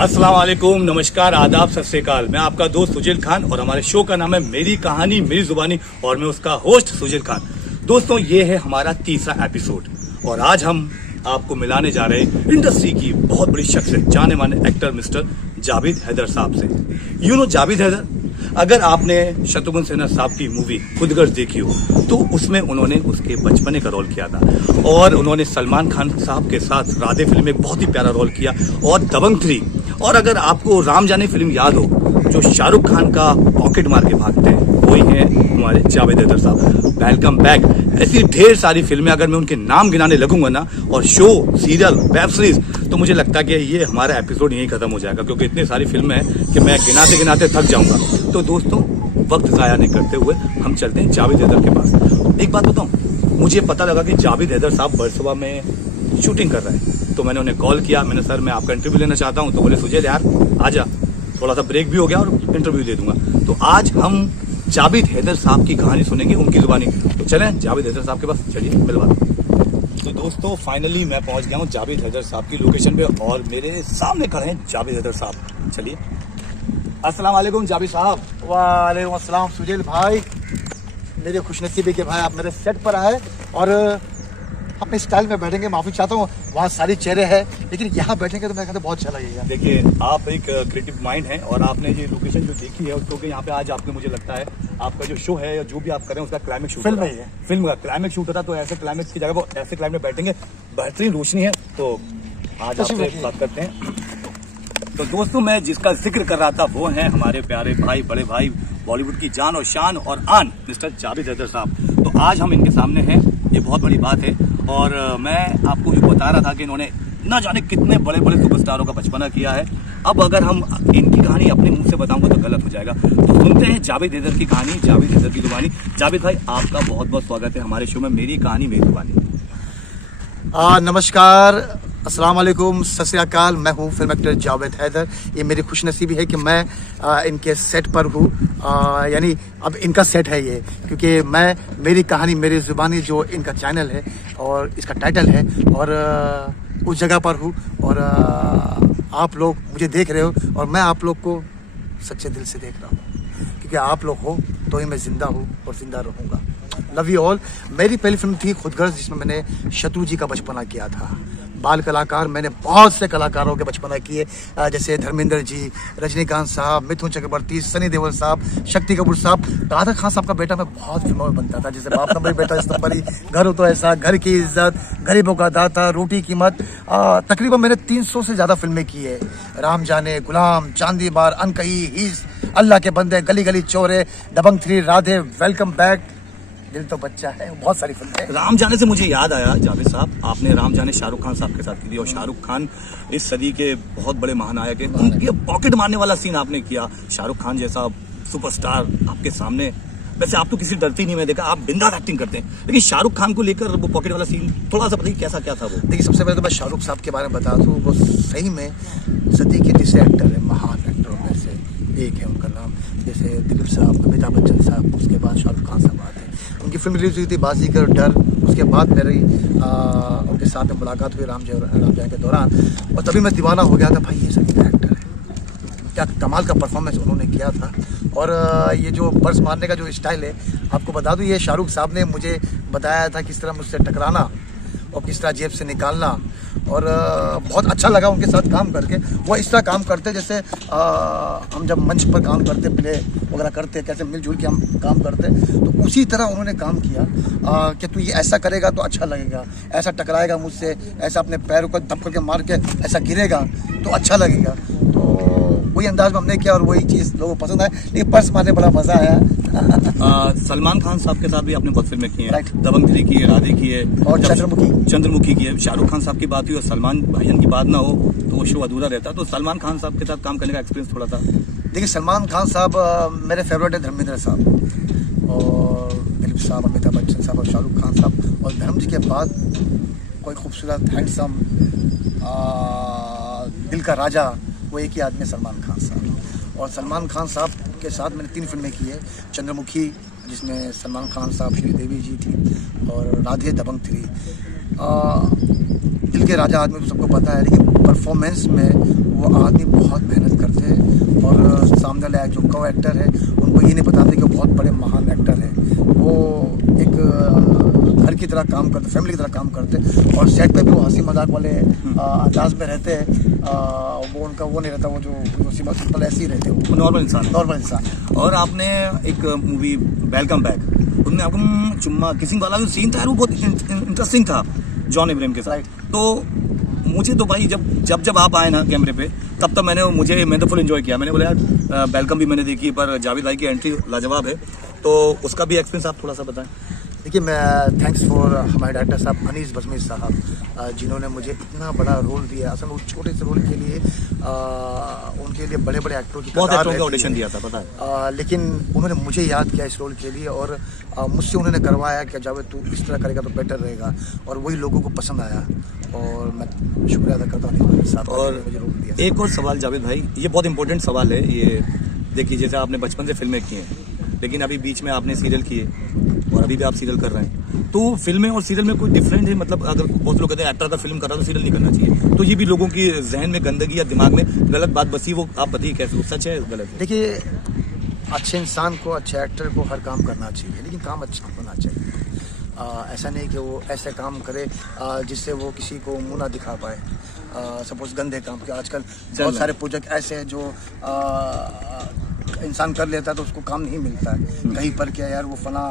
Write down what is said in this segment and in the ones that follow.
अस्सलाम वालेकुम, नमस्कार, आदाब, सत श्री अकाल। मैं आपका दोस्त सुजैल खान और हमारे शो का नाम है मेरी कहानी मेरी जुबानी और मैं उसका होस्ट सुजैल खान। दोस्तों, ये है हमारा तीसरा एपिसोड और आज हम आपको मिलाने जा रहे हैं इंडस्ट्री की बहुत बड़ी शख्सियत, जाने माने एक्टर मिस्टर जावेद हैदर साहब से। यू नो जावेद हैदर, अगर आपने शत्रुघ्न सिन्हा साहब की मूवी खुदगर्ज देखी हो तो उसमें उन्होंने उसके बचपने का रोल किया था और उन्होंने सलमान खान साहब के साथ राधे फिल्म में बहुत ही प्यारा रोल किया और दबंग 3। और अगर आपको राम जाने फिल्म याद हो जो शाहरुख खान का पॉकेट मार के भागते हैं, वही है हमारे जावेद हैदर साहब। Welcome back. ऐसी ढेर सारी फिल्में अगर मैं उनके नाम गिनाने लगूंगा ना, और शो, सीरियल, वेब सीरीज, तो मुझे लगता है कि ये हमारा एपिसोड यहीं खत्म हो जाएगा, क्योंकि इतनी सारी फिल्में हैं कि मैं गिनाते गिनाते थक जाऊंगा। तो दोस्तों, वक्त ज़ाया नहीं करते हुए हम चलते हैं जावेद हैदर के पास। एक बात बताऊं, मुझे पता लगा कि जावेद हैदर साहब बरसवा में शूटिंग कर रहे हैं, तो मैंने उन्हें कॉल किया। मैंने, सर मैं आपका इंटरव्यू लेना चाहता हूं। तो बोले, सुजैल यार आजा, थोड़ा सा ब्रेक भी हो गया और इंटरव्यू दे दूंगा। तो आज हम जावेद हैदर साहब की कहानी सुनेंगे उनकी जुबानी। तो चलें जावेद हैदर साहब के पास, चलिए मिलवा। तो दोस्तों, फाइनली मैं पहुंच गया हूं जावेद हैदर साहब की लोकेशन पे और मेरे सामने खड़े हैं जावेद हैदर साहब। चलिए, अस्सलाम वालेकुम जावेद साहब। वालेकुम अस्सलाम सुजैल भाई, मेरे खुशनसीबी के भाई आप मेरे सेट पर आए और अपने स्टाइल में बैठेंगे। माफी चाहता हूँ, वहाँ सारी चेहरे हैं, लेकिन यहाँ बैठेंगे तो मेरे ख्याल से बहुत अच्छा लगेगा। देखिए, आप एक क्रिएटिव माइंड हैं और आपने ये लोकेशन जो देखी है, क्योंकि यहाँ पे आज आपने, मुझे लगता है आपका जो शो है या जो भी आप कर रहे हैं उसका क्लाइमेक्स शूट फिल्म ही है, फिल्म का क्लाइमेक्स शूट होता, तो ऐसे क्लाइमेक्स की जगह वो ऐसे क्लाइमेक्स में बैठेंगे। बेहतरीन रोशनी है, तो आज आपसे बात करते हैं। तो दोस्तों, मैं जिसका जिक्र कर रहा था वो है हमारे प्यारे भाई, बड़े भाई, बॉलीवुड की जान और शान और आन, मिस्टर जावेद हैदर साहब। तो आज हम इनके सामने हैं, ये बहुत बड़ी बात है। और मैं आपको ये बता रहा था कि इन्होंने न जाने कितने बड़े बड़े सुपरस्टारों का बचपना किया है। अब अगर हम इनकी कहानी अपने मुंह से बताऊंगा तो गलत हो जाएगा, तो सुनते हैं जावेद हैदर की कहानी, जावेद हैदर की जुबानी। जावेद भाई, आपका बहुत बहुत स्वागत है हमारे शो में मेरी कहानी मेरी जुबानी। नमस्कार, अस्सलाम वालेकुम, सत श्री अकाल। मैं हूँ फिल्म एक्टर जावेद हैदर। ये मेरी खुशनसीबी है कि मैं इनके सेट पर हूँ, यानी अब इनका सेट है ये, क्योंकि मैं मेरी कहानी मेरी ज़ुबानी जो इनका चैनल है और इसका टाइटल है, और उस जगह पर हूँ और आप लोग मुझे देख रहे हो और मैं आप लोग को सच्चे दिल से देख रहा हूँ, क्योंकि आप लोग हो तो ही मैं ज़िंदा हूँ और ज़िंदा रहूँगा। Love you all. मेरी पहली फिल्म थी खुदगर्ज, जिसमें मैंने शत्रु जी का बचपना किया था। बाल कलाकार मैंने बहुत से कलाकारों के बचपना किए, जैसे धर्मेंद्र जी, रजनीकांत साहब, मिथुन चक्रवर्ती, सनी देओल साहब, शक्ति कपूर साहब, कादर खान साहब का बेटा मैं बहुत फिल्मों में बनता था, जैसे बाप नंबर बेटा, इस नंबर ही, घर हो तो ऐसा, घर की इज्जत, गरीबों का दाता, रोटी कीमत। तकरीबन मैंने 300 से ज़्यादा फिल्में की है। राम जाने, गुलाम, चांदी बार, अनकही, हीस, अल्लाह के बंदे, गली गली चोरे, दबंग 3, राधे, वेलकम बैक, दिल तो बच्चा है, बहुत सारी फिल्म है। राम जाने से मुझे याद आया जावेद साहब, आपने राम जाने शाहरुख खान साहब के साथ की थी और शाहरुख खान इस सदी के बहुत बड़े महानायक हैं। ये पॉकेट मारने वाला सीन आपने किया, शाहरुख खान जैसा सुपरस्टार आपके सामने। वैसे आप तो किसी डरती नहीं, मैं देखा आप बिंदास एक्टिंग करते हैं, लेकिन शाहरुख खान को लेकर वो पॉकेट वाला सीन थोड़ा सा बताइए, कैसा क्या था वो? देखिए, सबसे पहले तो मैं शाहरुख साहब के बारे में बता दूँ, वो सही में सदी के तीसरे एक्टर है, महान एक्टरों में से एक है। उनका नाम जैसे दिलीप साहब, अमिताभ बच्चन साहब, उसके बाद शाहरुख खान साहब आते हैं। उनकी फिल्म रिलीज हुई थी बाजीगर, डर, उसके बाद मेरी उनके साथ में मुलाकात हुई राम जाने के दौरान, और तभी मैं दीवाना हो गया था, भाई ये सदी का एक्टर है, क्या कमाल का परफॉर्मेंस उन्होंने किया था। और ये जो पर्स मारने का जो स्टाइल है, आपको बता दूं, ये शाहरुख साहब ने मुझे बताया था किस तरह मुझसे टकराना और किस तरह जेब से निकालना, और बहुत अच्छा लगा उनके साथ काम करके। वो इस तरह काम करते जैसे हम जब मंच पर काम करते, प्ले वगैरह करते, कैसे मिलजुल के हम काम करते, तो उसी तरह उन्होंने काम किया कि तू ये ऐसा करेगा तो अच्छा लगेगा, ऐसा टकराएगा मुझसे, ऐसा अपने पैरों को दब करके मार के ऐसा गिरेगा तो अच्छा लगेगा। तो वही अंदाज में हमने किया और वही चीज़ लोगों को पसंद आया, लेकिन पर्स मारने बड़ा मज़ा आया। सलमान खान साहब के साथ भी आपने बहुत फिल्में की हैं, दबंग 3 की है, राधे की है और चंद्रमुखी की है। शाहरुख खान साहब की बात हुई और सलमान भाईजान की बात ना हो तो वो शो अधूरा रहता। तो सलमान खान साहब के साथ काम करने का एक्सपीरियंस थोड़ा था? देखिए, सलमान खान साहब मेरे फेवरेट है, धर्मेंद्र साहब और दिलीप साहब, अमिताभ बच्चन साहब और शाहरुख खान साहब, और धर्म जी के बाद कोई खूबसूरत हैंडसम दिल का राजा, वो एक ही आदमी सलमान खान साहब। और सलमान खान साहब के साथ मैंने 3 फिल्में की है, चंद्रमुखी जिसमें सलमान खान साहब, श्रीदेवी जी थी, और राधे, दबंग 3। दिल के राजा आदमी तो सबको पता है, लेकिन परफॉर्मेंस में वो आदमी बहुत मेहनत करते हैं और सामने वाला जो को एक्टर है उनको ये नहीं बताते कि वो बहुत बड़े महान एक्टर है। वो एक घर की तरह काम करते, फैमिली की तरह काम करते और सेट पे भी वो हंसी मजाक वाले अंदाज में रहते हैं। वो उनका वो नहीं रहता, वो जो सिंपल ऐसे ही रहते हो, नॉर्मल इंसान। और आपने एक मूवी वेलकम बैक, उनमें आपको चुम्मा किसिंग वाला जो सीन था वो बहुत इंटरेस्टिंग था जॉन इब्राहिम के साथ। तो मुझे तो भाई जब आप आए ना कैमरे पे तब तक मैंने तो फुल एंजॉय किया। मैंने बोला यार वेलकम भी मैंने देखी, पर जावेद भाई की एंट्री लाजवाब है, तो उसका भी एक्सपीरियंस आप थोड़ा सा बताएं। देखिए, मैं थैंक्स फॉर हमारे डायरेक्टर साहब अनीस बसमीर साहब, जिन्होंने मुझे इतना बड़ा रोल दिया। असल में उस छोटे से रोल के लिए उनके लिए बड़े बड़े एक्टरों की बहुत एक्टरों का ऑडिशन दिया था, पता है। लेकिन उन्होंने मुझे याद किया इस रोल के लिए और मुझसे उन्होंने करवाया कि जावेद तू इस तरह करेगा तो बेटर रहेगा, और वही लोगों को पसंद आया और मैं शुक्रिया अदा करता हूँ साहब और मुझे रोल दिया। एक और सवाल जावेद भाई, ये बहुत इंपॉर्टेंट सवाल है। ये देखिए, जैसे आपने बचपन से फिल्में की हैं, लेकिन अभी बीच में आपने सीरियल किए और अभी भी आप सीरियल कर रहे हैं, तो फिल्में और सीरियल में कोई डिफरेंट है? मतलब अगर बहुत लोग कहते हैं एक्टर का फिल्म कर रहा है तो सीरियल नहीं करना चाहिए, तो ये भी लोगों की जहन में गंदगी या दिमाग में गलत बात बसी, वो आप बताइए कैसे, वो सच है गलत है? देखिए, अच्छे इंसान को, अच्छे एक्टर को हर काम करना चाहिए, लेकिन काम अच्छा होना चाहिए। ऐसा नहीं कि वो ऐसे काम करे जिससे वो किसी को मुंह ना दिखा पाए। सपोज गंदे काम के आजकल बहुत सारे प्रोजेक्ट ऐसे हैं जो इंसान कर लेता है तो उसको काम नहीं मिलता है कहीं पर। क्या यार वो फला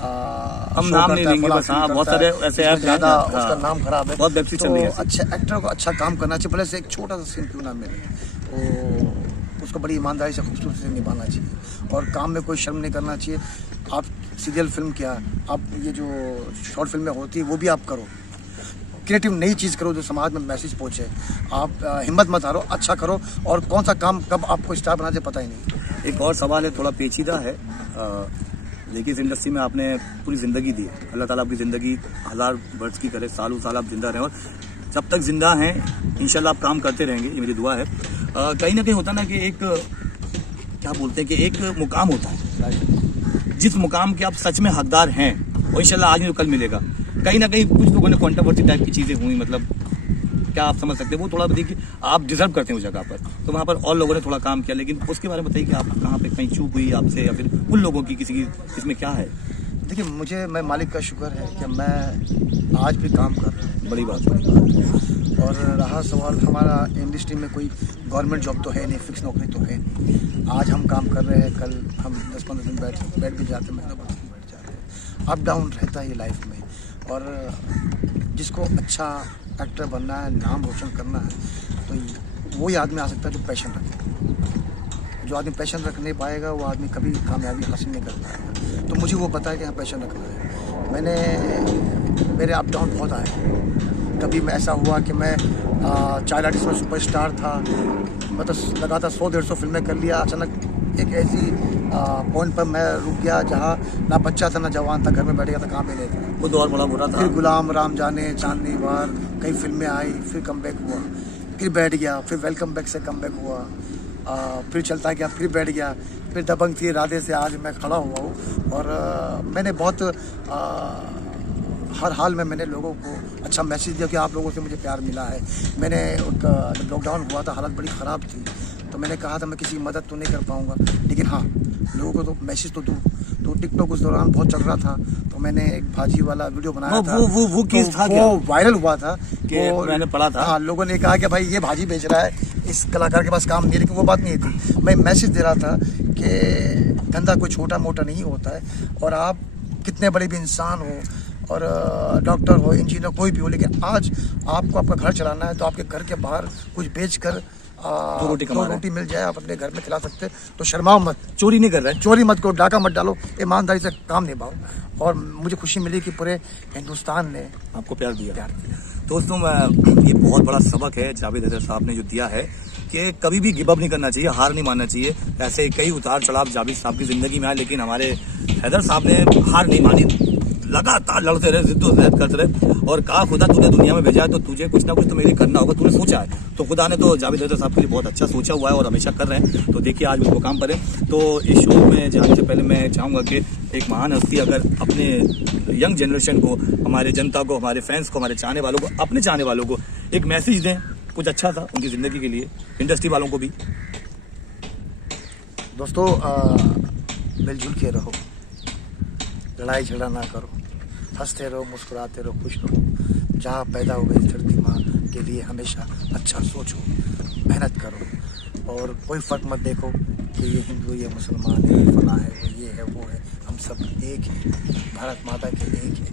हम नाम नहीं लेंगे, बस हाँ, बहुत सारे ऐसे ऐप ज्यादा उसका नाम खराब है, बहुत वेब सीरीज चल रही है। अच्छे एक्टर को अच्छा काम करना चाहिए, भले से एक छोटा सा सीन क्यों ना मिले, उसको बड़ी ईमानदारी से खूबसूरती से निभाना चाहिए और काम में कोई शर्म नहीं करना चाहिए। आप सीरियल फिल्म क्या, आप ये जो शॉर्ट फिल्में होती है वो भी आप करो, क्रिएटिव नई चीज़ करो जो समाज में मैसेज पहुँचे। आप हिम्मत मत हारो, अच्छा करो, और कौन सा काम कब आपको स्टार बना दे पता ही नहीं। एक और सवाल है, थोड़ा पेचीदा है। देखिए, इस इंडस्ट्री में आपने पूरी ज़िंदगी दी है, अल्लाह ताला आपकी ज़िंदगी हज़ार वर्ष की करे, सालों साल आप जिंदा रहें, और जब तक जिंदा हैं इंशाल्लाह आप काम करते रहेंगे, ये मेरी दुआ है। कहीं ना कहीं होता ना कि एक क्या बोलते हैं कि एक मुकाम होता है, जिस मुकाम के आप सच में हकदार हैं, और इंशाल्लाह आज नहीं तो कल मिलेगा। कहीं ना कहीं कुछ लोगों ने कॉन्ट्रोवर्सी टाइप की चीज़ें हुई, मतलब क्या आप समझ सकते हैं, वो थोड़ा देखिए आप डिजर्व करते हैं उस जगह पर, तो वहाँ पर और लोगों ने थोड़ा काम किया, लेकिन उसके बारे में बताइए कि आप कहाँ पे कहीं चूक हुई आपसे, या फिर उन लोगों की किसी की इसमें क्या है? देखिए, मैं मालिक का शुक्र है कि मैं आज भी काम कर रहा हूँ, बड़ी बात। और रहा सवाल हमारा इंडस्ट्री में कोई गवर्नमेंट जॉब तो है नहीं, फिक्स नौकरी तो है नहीं। आज हम काम कर रहे हैं, कल हम 10-15 दिन बैठ भी जाते हैं, महीना भर बैठ जाते हैं। अप डाउन रहता है ये लाइफ में, और जिसको अच्छा एक्टर बनना है, नाम रोशन करना है, तो वही आदमी आ सकता है जो पैशन रखे। जो आदमी पैशन रख नहीं पाएगा वो आदमी कभी कामयाबी हासिल नहीं कर पाएगा। तो मुझे वो पता है कि हाँ पैशन रखना है। मेरे अप डाउन बहुत आए। कभी मैं ऐसा हुआ कि मैं चाइल्ड आर्टिस्ट में सुपरस्टार था, मतलब लगातार 100-150 फिल्में कर लिया। अचानक एक ऐसी पॉइंट पर मैं रुक गया जहाँ ना बच्चा था ना जवान था, घर में बैठ गया था, काम ही नहीं था। वो दौर बड़ा बुरा था। फिर गुलाम राम जाने, चांदनी वार, कई फिल्में आई, फिर कमबैक हुआ, फिर बैठ गया, फिर वेलकम बैक से कमबैक हुआ, फिर चलता गया, फिर बैठ गया, फिर दबंग थी इरादे से आज मैं खड़ा हुआ हूँ। और मैंने बहुत हर हाल में मैंने लोगों को अच्छा मैसेज दिया कि आप लोगों से मुझे प्यार मिला है। मैंने उनका जब लॉकडाउन हुआ था हालत बड़ी ख़राब थी, तो मैंने कहा था मैं किसी की मदद तो नहीं कर पाऊँगा, लेकिन हाँ लोगों को तो मैसेज तो दूँ। तो टिकटॉक उस दौरान बहुत चल रहा था, तो मैंने एक भाजी वाला वीडियो बनाया था। वो केस था क्या? वो वायरल हुआ था कि मैंने पढ़ा था। हाँ, लोगों ने कहा कि भाई ये भाजी बेच रहा है, इस कलाकार के पास काम नहीं है, लेकिन वो बात नहीं थी। मैं मैसेज दे रहा था कि धंधा कोई छोटा मोटा नहीं होता है, और आप कितने बड़े भी इंसान हो, और डॉक्टर हो, इंजीनियर, कोई भी हो, लेकिन आज आपको आपका घर चलाना है, तो आपके घर के बाहर कुछ बेच कर दो रोटी मिल जाए, आप अपने घर में खिला सकते, तो शर्माओ मत। चोरी नहीं कर रहे हैं, चोरी मत करो, डाका मत डालो, ईमानदारी से काम निभाओ। और मुझे खुशी मिली कि पूरे हिंदुस्तान ने आपको प्यार दिया। दोस्तों, ये बहुत बड़ा सबक है जावेद हैदर साहब ने जो दिया है कि कभी भी गिव अप नहीं करना चाहिए, हार नहीं मानना चाहिए। ऐसे कई उतार चढ़ाव जावेद साहब की जिंदगी में आए, लेकिन हमारे हैदर साहब ने हार नहीं मानी, लगातार लड़ते रहे, जिद्दोजहद करते रहे, और कहा खुदा तूने दुनिया में भेजा है तो तुझे कुछ ना कुछ तो मेरे लिए करना होगा, तूने सोचा है, तो खुदा ने तो जावेद हैदर साहब के लिए बहुत अच्छा सोचा हुआ है और हमेशा कर रहे हैं। तो देखिए आज वो मुकाम पर है। तो इस शो में जाने से पहले मैं चाहूँगा कि एक महान हस्ती अगर अपने यंग जनरेशन को, हमारे जनता को, हमारे फैंस को, हमारे चाहने वालों को, अपने चाहने वालों को एक मैसेज दें कुछ अच्छा था उनकी ज़िंदगी के लिए, इंडस्ट्री वालों को भी। दोस्तों मिलजुल के रहो, लड़ाई झगड़ा ना करो, हंसते रहो, मुस्कुराते रहो, खुश रहो। जहाँ पैदा हो गई धरती माँ के लिए हमेशा अच्छा सोचो, मेहनत करो और कोई फ़र्क मत देखो कि ये हिंदू, ये मुसलमान है, ये फला है, ये है, वो है। हम सब एक ही, भारत माता के एक ही।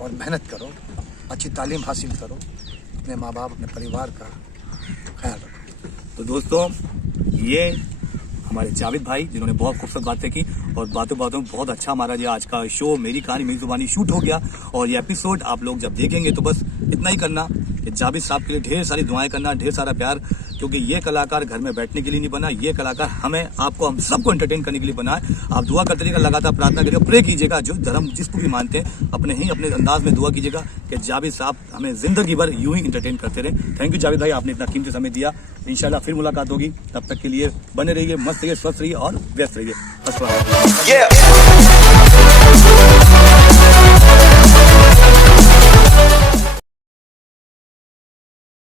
और मेहनत करो, अच्छी तालीम हासिल करो, अपने माँ बाप, अपने परिवार का ख्याल रखो। तो दोस्तों ये हमारे जावेद भाई जिन्होंने बहुत खूबसूरत बातें की और बातों बातों में बहुत अच्छा हमारा ये आज का शो मेरी कहानी मेरी जुबानी शूट हो गया। और ये एपिसोड आप लोग जब देखेंगे तो बस इतना ही करना कि जावेद साहब के लिए ढेर सारी दुआएं करना, ढेर सारा प्यार, क्योंकि ये कलाकार घर में बैठने के लिए नहीं बना, ये कलाकार हमें आपको हम सबको एंटरटेन करने के लिए बना है। आप दुआ करते रहिएगा, लगातार प्रार्थना करिएगा, प्रे कीजिएगा, जो धर्म जिसको भी मानते हैं अपने अंदाज में दुआ कीजिएगा कि जावेद साहब हमें जिंदगी भर यूं ही एंटरटेन करते रहे। थैंक यू जावेद भाई, आपने इतना कीमती समय दिया। इंशाल्लाह फिर मुलाकात होगी, तब तक के लिए बने रहिए, मस्त रहिए, स्वस्थ रहिए और व्यस्त रहिए। अस्सलाम वालेकुम।